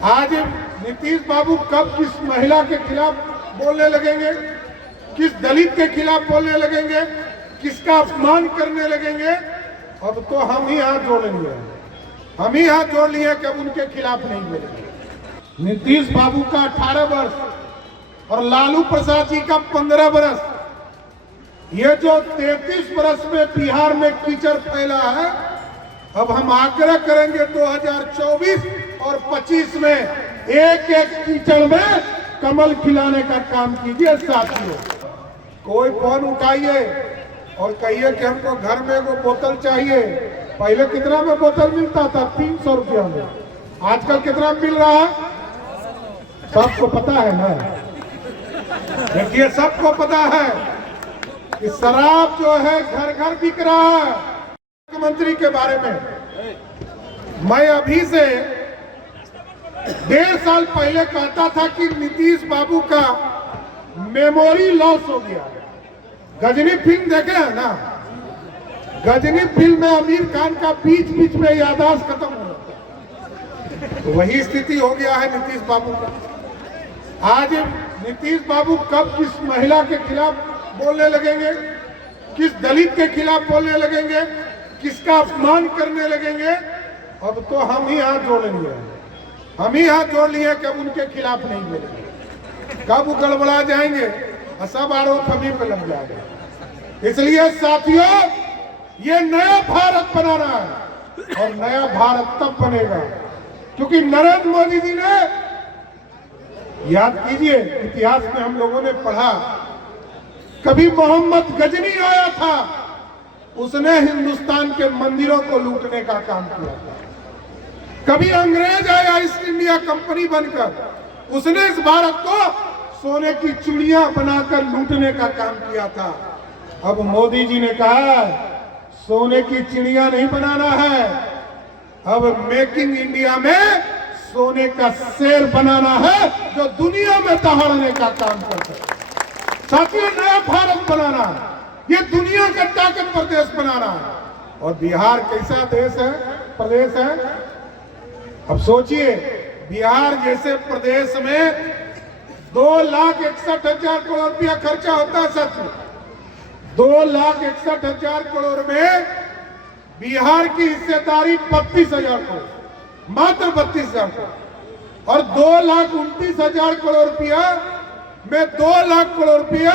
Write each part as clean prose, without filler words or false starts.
आज नीतीश बाबू कब किस महिला के खिलाफ बोलने लगेंगे, किस दलित के खिलाफ बोलने लगेंगे, किसका अपमान करने लगेंगे। अब तो हम ही हाथ जोड़ लिए, हम ही हाथ जोड़ लिए कि अब उनके खिलाफ नहीं बोलेंगे। नीतीश बाबू का 18 वर्ष और लालू प्रसाद जी का 15 वर्ष, ये जो 33 वर्ष में बिहार में कीचड़ फैला है, अब हम आग्रह करेंगे 2024 और 25 में एक एक कीचड़ में कमल खिलाने का काम कीजिए साथियों। कोई फोन उठाइए और कहिए कि हमको घर में एगो बोतल चाहिए। पहले कितना में बोतल मिलता था? 300 रुपया में। आजकल कितना मिल रहा है? सबको पता है ना। देखिए, सबको पता है कि शराब जो है घर घर बिक रहा है। मुख्यमंत्री के बारे में मैं अभी से 1.5 साल पहले कहता था कि नीतीश बाबू का मेमोरी लॉस हो गया। गजनी फिल्म देखे हैं ना? गजनी फिल्म में आमिर खान का बीच बीच में याददाश्त खत्म हो जाता है, तो वही स्थिति हो गया है नीतीश बाबू का। आज नीतीश बाबू कब किस महिला के खिलाफ बोलने लगेंगे, किस दलित के खिलाफ बोलने लगेंगे, किसका अपमान करने लगेंगे। अब तो हम ही हाथ जोड़ लिए, हम ही हाथ जोड़ लिए कि अब उनके खिलाफ नहीं बोलेंगे। कब वो गड़बड़ा जाएंगे और सब आरोप हम ही पे लग जाएंगे। इसलिए साथियों, ये नया भारत बनाना है और नया भारत तब बनेगा क्योंकि नरेंद्र मोदी जी ने, याद कीजिए, इतिहास में हम लोगों ने पढ़ा, कभी मोहम्मद गजनी आया था, उसने हिंदुस्तान के मंदिरों को लूटने का काम किया था। कभी अंग्रेज आया ईस्ट इंडिया कंपनी बनकर, उसने इस भारत को सोने की चूड़ियां बनाकर लूटने का काम किया था। अब मोदी जी ने कहा सोने की चिड़िया नहीं बनाना है, अब मेकिंग इंडिया में सोने का शेर बनाना है जो दुनिया में दहाड़ने का काम करता है। साथियों, नया भारत बनाना है, ये दुनिया का ताकतवर देश बनाना है। और बिहार कैसा देश है, प्रदेश है? अब सोचिए, बिहार जैसे प्रदेश में 2,61,000 करोड़ रुपया खर्चा होता है। साथियों, 2,61,000 करोड़ में बिहार की हिस्सेदारी 32,000 करोड़, मात्र 32,000 करोड़। और 2,29,000 करोड़ रुपया में 2 लाख करोड़ रुपया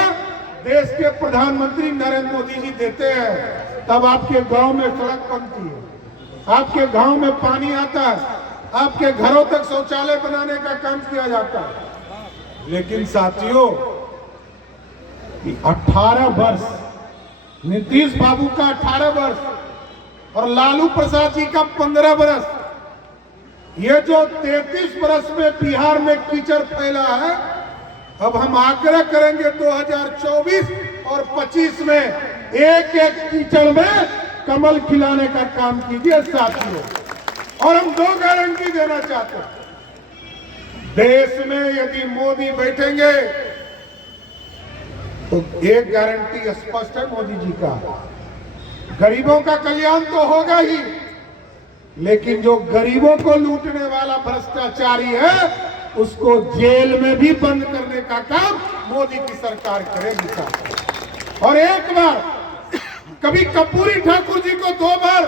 देश के प्रधानमंत्री नरेंद्र मोदी जी देते हैं। तब आपके गांव में सड़क बनती है, आपके गांव में पानी आता है, आपके घरों तक शौचालय बनाने का काम किया जाता है। लेकिन साथियों, 18 वर्ष, नीतीश बाबू का 18 वर्ष और लालू प्रसाद जी का 15 वर्ष, ये जो 33 वर्ष में बिहार में कीचड़ फैला है, अब हम आग्रह करेंगे 2024 और 25 में एक एक कीचड़ में कमल खिलाने का काम कीजिए साथियों। और हम 2 गारंटी देना चाहते हैं। देश में यदि मोदी बैठेंगे तो एक गारंटी स्पष्ट है मोदी जी का, गरीबों का कल्याण तो होगा ही, लेकिन जो गरीबों को लूटने वाला भ्रष्टाचारी है उसको जेल में भी बंद करने का काम मोदी की सरकार करेगी साथियों। और एक बार, कभी कर्पूरी ठाकुर जी को 2 बार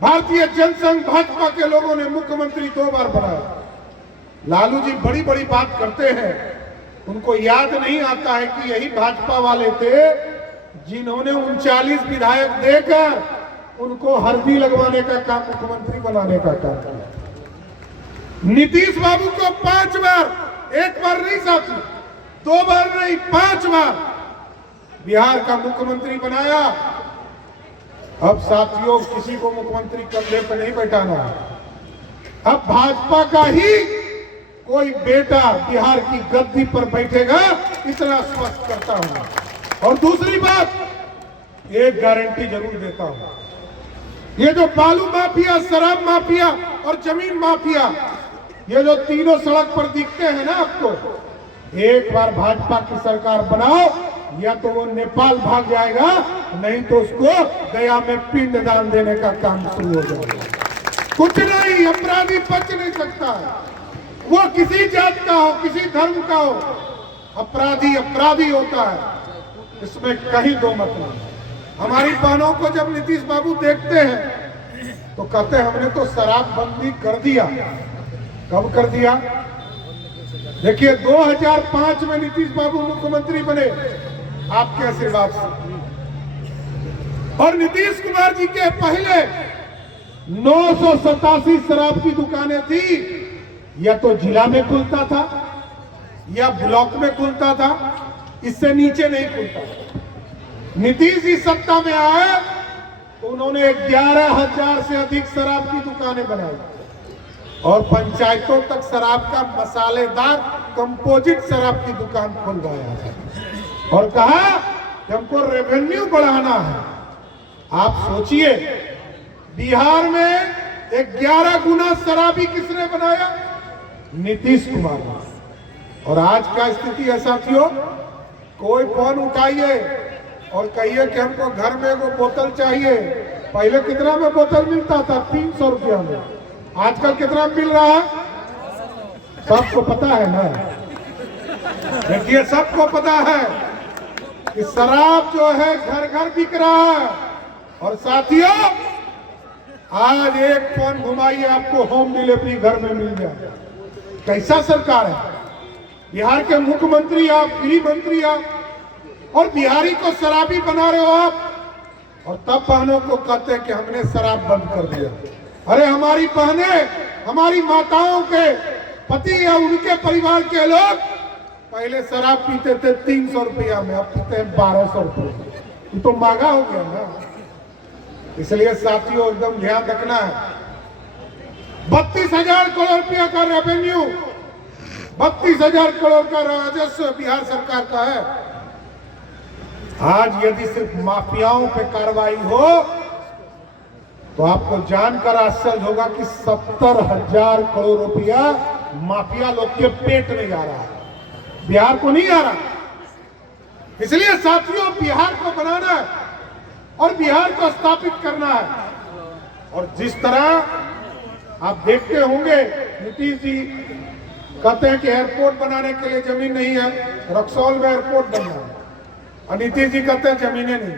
भारतीय जनसंघ भाजपा के लोगों ने मुख्यमंत्री 2 बार बनाया। लालू जी बड़ी बड़ी बात करते हैं, उनको याद नहीं आता है कि यही भाजपा वाले थे जिन्होंने 39 विधायक देकर उनको हल्दी लगवाने का काम, मुख्यमंत्री बनाने का काम किया। नीतीश बाबू को 5 बार, 1 बार नहीं साथी, 2 बार नहीं, 5 बार बिहार का मुख्यमंत्री बनाया। अब साथियों, किसी को मुख्यमंत्री कंधे पर नहीं बैठाना है। अब भाजपा का ही कोई बेटा बिहार की गद्दी पर बैठेगा, इतना स्पष्ट करता हूं। और दूसरी बात, एक गारंटी जरूर देता हूं, ये जो बालू माफिया, शराब माफिया और जमीन माफिया, ये जो तीनों सड़क पर दिखते हैं ना आपको, एक बार भाजपा की सरकार बनाओ, या तो वो नेपाल भाग जाएगा, नहीं तो उसको गया में पिंड दान देने का काम शुरू हो जाएगा। कुछ नहीं, अपराधी बच नहीं सकता है, वो किसी जात का हो, किसी धर्म का हो, अपराधी अपराधी होता है, इसमें कहीं दो मत नहीं। हमारी बहनों को जब नीतीश बाबू देखते हैं तो कहते हैं हमने तो शराबबंदी कर दिया। कब कर दिया? देखिए 2005 में नीतीश बाबू मुख्यमंत्री बने आपके आशीर्वाद से, और नीतीश कुमार जी के पहले 987 शराब की दुकानें थी, या तो जिला में खुलता था या ब्लॉक में खुलता था, इससे नीचे नहीं खुलता था। नीतीश जी सत्ता में आए तो उन्होंने 11,000 से अधिक शराब की दुकानें बनाई और पंचायतों तक शराब का मसालेदार कंपोजिट शराब की दुकान खुलवाया और कहा कि हमको रेवेन्यू बढ़ाना है। आप सोचिए, बिहार में 11 गुना शराबी किसने बनाया? नीतीश कुमार ने। और आज का स्थिति है साथियों, कोई फोन उठाइए और कहिए कि हमको घर में वो बोतल चाहिए। पहले कितना में बोतल मिलता था? 300 रुपया में। आजकल कितना मिल रहा है? सबको पता है ना। देखिए सबको पता है कि शराब जो है घर घर बिक रहा है। और साथियों, आज एक फोन घुमाइए, आपको होम डिलीवरी घर में मिल जाए। कैसा सरकार है? बिहार के मुख्यमंत्री आप, गृह मंत्री आप, और बिहारी को शराबी बना रहे हो आप, और तब बहनों को कहते हैं कि हमने शराब बंद कर दिया। अरे हमारी बहनें, हमारी माताओं के पति या उनके परिवार के लोग पहले शराब पीते थे 300 रुपया में, अब पीते हैं 1200 रुपये। ये तो महंगा हो गया ना। इसलिए साथियों एकदम ध्यान रखना है। 32,000 करोड़ रुपया का रेवेन्यू, 32,000 करोड़ का राजस्व बिहार सरकार का है। आज यदि सिर्फ माफियाओं पे कार्रवाई हो तो आपको जानकर आश्चर्य होगा कि 70,000 करोड़ रुपया माफिया लोग के पेट में जा रहा है, बिहार को नहीं आ रहा। इसलिए साथियों, बिहार को बनाना है और बिहार को स्थापित करना है। और जिस तरह आप देखते होंगे, नीतीश जी कहते हैं कि एयरपोर्ट बनाने के लिए जमीन नहीं है, रक्सौल में एयरपोर्ट बनना है, और नीतीश जी कहते हैं जमीनें नहीं।